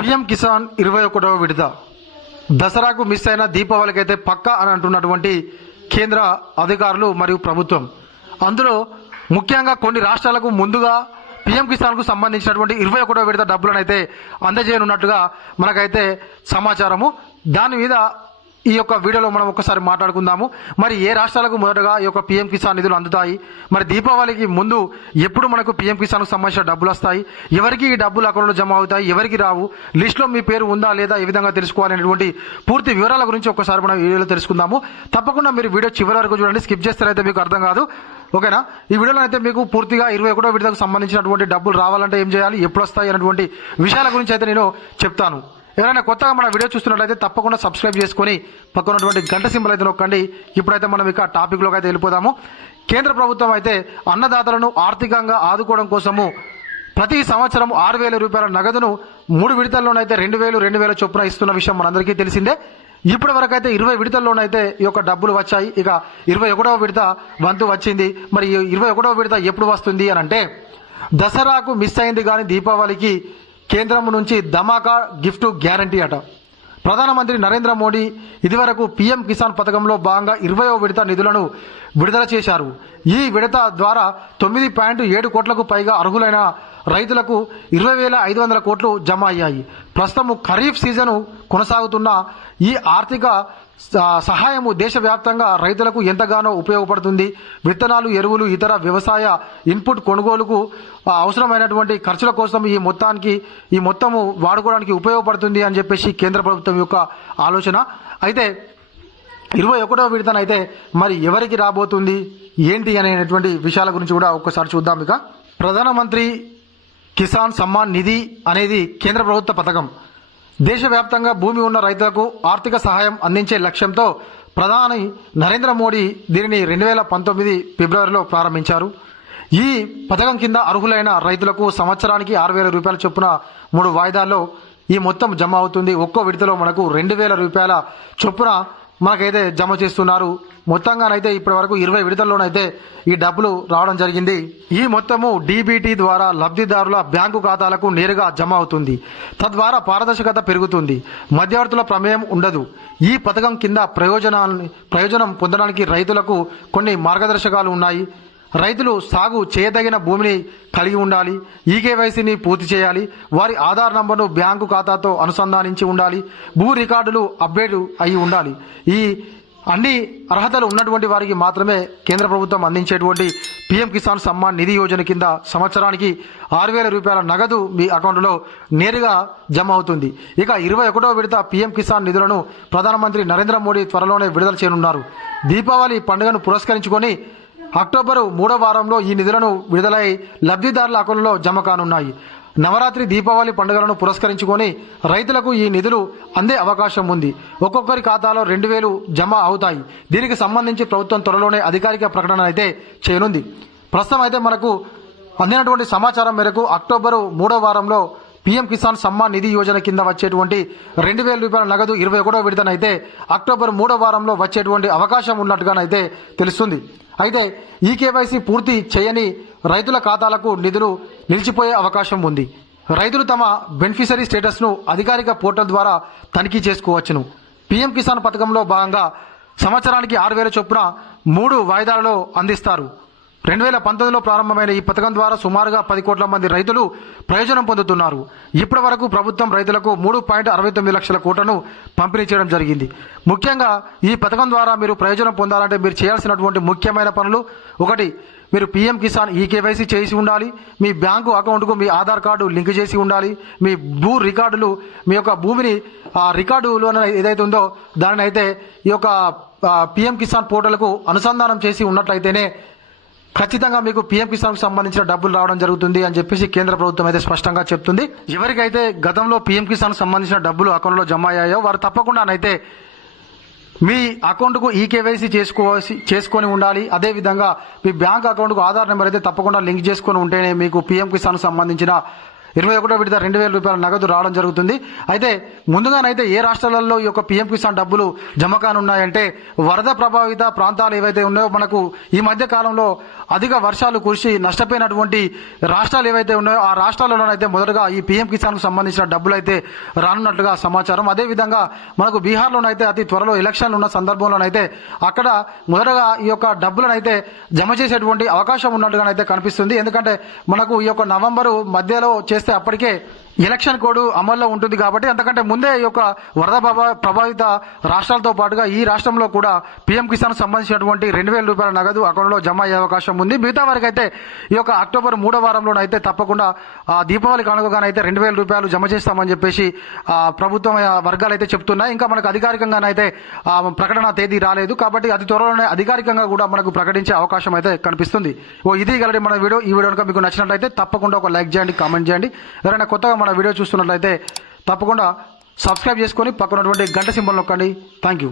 PM Kisan ఇరవై ఒకటవ విడత. దసరాకు మిస్ అయిన దీపావళికైతే పక్కా అని అంటున్నటువంటి కేంద్ర అధికారులు మరియు ప్రభుత్వం. అందులో ముఖ్యంగా కొన్ని రాష్ట్రాలకు ముందుగా పిఎం కిసాన్కు సంబంధించినటువంటి ఇరవై ఒకటో విడత డబ్బులను అయితే అందజేయనున్నట్టుగా మనకైతే సమాచారము. దాని మీద ఈ యొక్క వీడియోలో మనం ఒకసారి మాట్లాడుకుందాము. మరి ఏ రాష్ట్రాలకు మొదటగా ఈ యొక్క పీఎం కిసాన్ నిధులు అందుతాయి? మరి దీపావళికి ముందు ఎప్పుడు మనకు పీఎం కిసాన్కు సంబంధించిన డబ్బులు వస్తాయి? ఎవరికి ఈ డబ్బులు అకౌంట్లో జమ అవుతాయి? ఎవరికి రావు? లిస్టులో మీ పేరు ఉందా లేదా? ఏ విధంగా తెలుసుకోవాలనేటువంటి పూర్తి వివరాల గురించి ఒకసారి మనం వీడియోలో తెలుసుకుందాము. తప్పకుండా మీరు వీడియో చివరి వరకు చూడండి. స్కిప్ చేస్తారైతే మీకు అర్థం కాదు. ఓకేనా? ఈ వీడియోలో అయితే మీకు పూర్తిగా ఇరవై ఒకటో విడతకు సంబంధించినటువంటి డబ్బులు రావాలంటే ఏం చేయాలి? ఎప్పుడు వస్తాయి అనేటువంటి విషయాల గురించి అయితే నేను చెప్తాను. ఎవరైనా కొత్తగా మన వీడియో చూస్తున్నట్లయితే తప్పకుండా సబ్స్క్రైబ్ చేసుకొని పక్కన ఉన్నటువంటి గంట సింబల్ అయితే నొక్కండి. ఇప్పుడైతే మనం ఇక టాపిక్లోకి అయితే వెళ్ళిపోదాము. కేంద్ర ప్రభుత్వం అయితే అన్నదాతలను ఆర్థికంగా ఆదుకోవడం కోసము ప్రతి సంవత్సరం ఆరు వేల రూపాయల నగదును మూడు విడతల్లోనైతే రెండు వేలు రెండు వేల చొప్పున ఇస్తున్న విషయం మనందరికీ తెలిసిందే. ఇప్పటి వరకు అయితే ఇరవై విడతల్లోనైతే ఈ యొక్క డబ్బులు వచ్చాయి. ఇక ఇరవై ఒకటవ విడత వంతు వచ్చింది. మరి ఇరవై ఒకటవ విడత ఎప్పుడు వస్తుంది అని అంటే దసరాకు మిస్ అయింది కానీ దీపావళికి కేంద్రం నుంచి ధమాకా గిఫ్ట్ గ్యారంటీ అట. ప్రధానమంత్రి నరేంద్ర మోడీ ఇదివరకు పీఎం కిసాన్ పథకంలో భాగంగా ఇరవయో విడత నిధులను విడుదల చేశారు. ఈ విడత ద్వారా తొమ్మిది పాయింట్ ఏడు కోట్లకు పైగా అర్హులైన రైతులకు ఇరవై వేల ఐదు వందల కోట్లు జమ అయ్యాయి. ప్రస్తుతం ఖరీఫ్ సీజను కొనసాగుతున్న ఈ ఆర్థిక సహాయము దేశవ్యాప్తంగా రైతులకు ఎంతగానో ఉపయోగపడుతుంది. విత్తనాలు ఎరువులు ఇతర వ్యవసాయ ఇన్పుట్ కొనుగోలుకు అవసరమైనటువంటి ఖర్చుల కోసం ఈ మొత్తానికి ఈ మొత్తము వాడుకోవడానికి ఉపయోగపడుతుంది అని చెప్పేసి కేంద్ర ప్రభుత్వం యొక్క ఆలోచన. అయితే ఇరవై ఒకటో విడతనైతే మరి ఎవరికి రాబోతుంది? ఏంటి అనేటువంటి విషయాల గురించి కూడా ఒక్కసారి చూద్దాం ఇక. ప్రధానమంత్రి కిసాన్ సమ్మాన్ నిధి అనేది కేంద్ర ప్రభుత్వ పథకం. దేశవ్యాప్తంగా భూమి ఉన్న రైతులకు ఆర్థిక సహాయం అందించే లక్ష్యంతో ప్రధాని నరేంద్ర మోడీ దీనిని రెండు వేల పంతొమ్మిది ఫిబ్రవరిలో ప్రారంభించారు. ఈ పథకం కింద అర్హులైన రైతులకు సంవత్సరానికి ఆరు వేల రూపాయల చొప్పున మూడు వాయిదాల్లో ఈ మొత్తం జమ అవుతుంది. ఒక్కో విడతలో మనకు రెండు వేల రూపాయల చొప్పున మనకైతే జమ చేస్తున్నారు. మొత్తంగానైతే ఇప్పటి వరకు ఇరవై విడతల్లోనైతే ఈ డబ్బులు రావడం జరిగింది. ఈ మొత్తము డీబీటీ ద్వారా లబ్ధిదారుల బ్యాంకు ఖాతాలకు నేరుగా జమ అవుతుంది. తద్వారా పారదర్శకత పెరుగుతుంది. మధ్యవర్తుల ప్రమేయం ఉండదు. ఈ పథకం కింద ప్రయోజనాన్ని ప్రయోజనం పొందడానికి రైతులకు కొన్ని మార్గదర్శకాలు ఉన్నాయి. రైతులు సాగు చేయదగిన భూమిని కలిగి ఉండాలి ఈకేవైసీని పూర్తి చేయాలి వారి ఆధార్ నంబర్ను బ్యాంకు ఖాతాతో అనుసంధానించి ఉండాలి భూ రికార్డులు అప్డేట్ అయి ఉండాలి. ఈ అన్ని అర్హతలు ఉన్నటువంటి వారికి మాత్రమే కేంద్ర ప్రభుత్వం అందించేటువంటి పీఎం కిసాన్ సమ్మాన్ నిధి యోజన కింద సంవత్సరానికి ఆరు వేల రూపాయల నగదు మీ అకౌంట్లో నేరుగా జమ అవుతుంది. ఇక ఇరవై ఒకటో విడత పీఎం కిసాన్ నిధులను ప్రధానమంత్రి నరేంద్ర మోడీ త్వరలోనే విడుదల చేయనున్నారు. దీపావళి పండుగను పురస్కరించుకొని అక్టోబరు మూడో వారంలో ఈ నిధులను విడుదలై లబ్ధిదారుల అకౌంట్లో జమ కానున్నాయి. నవరాత్రి దీపావళి పండుగలను పురస్కరించుకొని రైతులకు ఈ నిధులు అందే అవకాశం ఉంది. ఒక్కొక్కరి ఖాతాలో రెండు వేలు జమ అవుతాయి. దీనికి సంబంధించి ప్రభుత్వం త్వరలోనే అధికారిక ప్రకటన అయితే చేయనుంది. ప్రస్తుతం అయితే మనకు అందినటువంటి సమాచారం మేరకు అక్టోబరు మూడో వారంలో పీఎం కిసాన్ సమ్మాన్ నిధి యోజన కింద వచ్చేటువంటి రెండు వేల రూపాయల నగదు ఇరవై ఒకటో విడతనైతే అక్టోబర్ మూడో వారంలో వచ్చేటువంటి అవకాశం ఉన్నట్టుగానైతే తెలుస్తుంది. అయితే ఈ కేవైసీ పూర్తి చేయని రైతుల ఖాతాలకు నిధులు నిలిచిపోయే అవకాశం ఉంది. రైతులు తమ బెనిఫిషరీ స్టేటస్ను అధికారిక పోర్టల్ ద్వారా తనిఖీ చేసుకోవచ్చును. పీఎం కిసాన్ పథకంలో భాగంగా సంవత్సరానికి ఆరు వేల చొప్పున మూడు వాయిదాలలో అందిస్తారు. రెండు వేల పంతొమ్మిదిలో ప్రారంభమైన ఈ పథకం ద్వారా సుమారుగా పది కోట్ల మంది రైతులు ప్రయోజనం పొందుతున్నారు. ఇప్పటి వరకు ప్రభుత్వం రైతులకు మూడు పాయింట్ అరవై తొమ్మిది లక్షల కోట్లను పంపిణీ చేయడం జరిగింది. ముఖ్యంగా ఈ పథకం ద్వారా మీరు ప్రయోజనం పొందాలంటే మీరు చేయాల్సినటువంటి ముఖ్యమైన పనులు ఒకటి మీరు పీఎం కిసాన్ ఈ చేసి ఉండాలి మీ బ్యాంకు అకౌంట్కు మీ ఆధార్ కార్డు లింక్ చేసి ఉండాలి మీ భూ రికార్డులు మీ యొక్క భూమిని ఆ రికార్డులో ఏదైతే ఉందో దానిని అయితే ఈ యొక్క పిఎం కిసాన్ పోర్టల్కు అనుసంధానం చేసి ఉన్నట్లయితేనే ఖచ్చితంగా మీకు పీఎం కిసాన్ సంబంధించిన డబ్బులు రావడం జరుగుతుంది అని చెప్పేసి కేంద్ర ప్రభుత్వం అయితే స్పష్టంగా చెప్తుంది. ఎవరికైతే గతంలో పీఎం కిసాన్ సంబంధించిన డబ్బులు అకౌంట్లో జమ అయ్యాయో వారు తప్పకుండానైతే మీ అకౌంట్కు ఈ కేవైసీ చేసుకోవాల్సి చేసుకొని ఉండాలి. అదేవిధంగా మీ బ్యాంక్ అకౌంట్కు ఆధార్ నెంబర్ అయితే తప్పకుండా లింక్ చేసుకొని ఉంటేనే మీకు పీఎం కిసాన్ సంబంధించిన ఇరవై ఒకటో విడత రెండు వేల రూపాయల నగదు రావడం జరుగుతుంది. అయితే ముందుగానైతే ఏ రాష్ట్రాలలో ఈ యొక్క పీఎం కిసాన్ డబ్బులు జమ కానున్నాయంటే వరద ప్రభావిత ప్రాంతాలు ఏవైతే ఉన్నాయో మనకు ఈ మధ్య కాలంలో అధిక వర్షాలు కురిసి నష్టపోయినటువంటి రాష్ట్రాలు ఏవైతే ఉన్నాయో ఆ రాష్ట్రాలలోనైతే మొదటగా ఈ పీఎం కిసాన్కు సంబంధించిన డబ్బులు అయితే రానున్నట్లుగా సమాచారం. అదేవిధంగా మనకు బీహార్లోనైతే అతి త్వరలో ఎలక్షన్లు ఉన్న సందర్భంలోనైతే అక్కడ మొదటగా ఈ యొక్క డబ్బులనైతే జమ చేసేటువంటి అవకాశం ఉన్నట్టుగానైతే కనిపిస్తుంది. ఎందుకంటే మనకు ఈ యొక్క నవంబరు మధ్యలో చేస్తే అప్పటికే ఎలక్షన్ కోడ్ అమల్లో ఉంటుంది కాబట్టి అంతకంటే ముందే ఈ యొక్క వరద ప్రభావిత రాష్ట్రాలతో పాటుగా ఈ రాష్ట్రంలో కూడా పీఎం కిసాన్ సంబంధించినటువంటి రెండు వేల రూపాయల నగదు అకౌంట్లో జమ అయ్యే అవకాశం ఉంది. మిగతా వారికి అయితే ఈ యొక్క అక్టోబర్ మూడో వారంలోనైతే తప్పకుండా ఆ దీపావళి కానుకగానైతే రెండు వేల రూపాయలు జమ చేస్తామని చెప్పేసి ఆ ప్రభుత్వం వర్గాలు అయితే చెప్తున్నాయి. ఇంకా మనకు అధికారికంగానైతే ఆ ప్రకటన తేదీ రాలేదు కాబట్టి అతి త్వరలోనే అధికారికంగా కూడా మనకు ప్రకటించే అవకాశం అయితే కనిపిస్తుంది. ఓ ఇది గలడి మన వీడియో. ఈ వీడియో కనుక మీకు నచ్చినట్లయితే తప్పకుండా ఒక లైక్ చేయండి కామెంట్ చేయండి. ఎవరైనా కొత్తగా మన వీడియో చూస్తున్నట్లయితే తప్పకుండా సబ్స్క్రైబ్ చేసుకొని పక్కనటువంటి గంట సింబల్ నొక్కండి. Thank you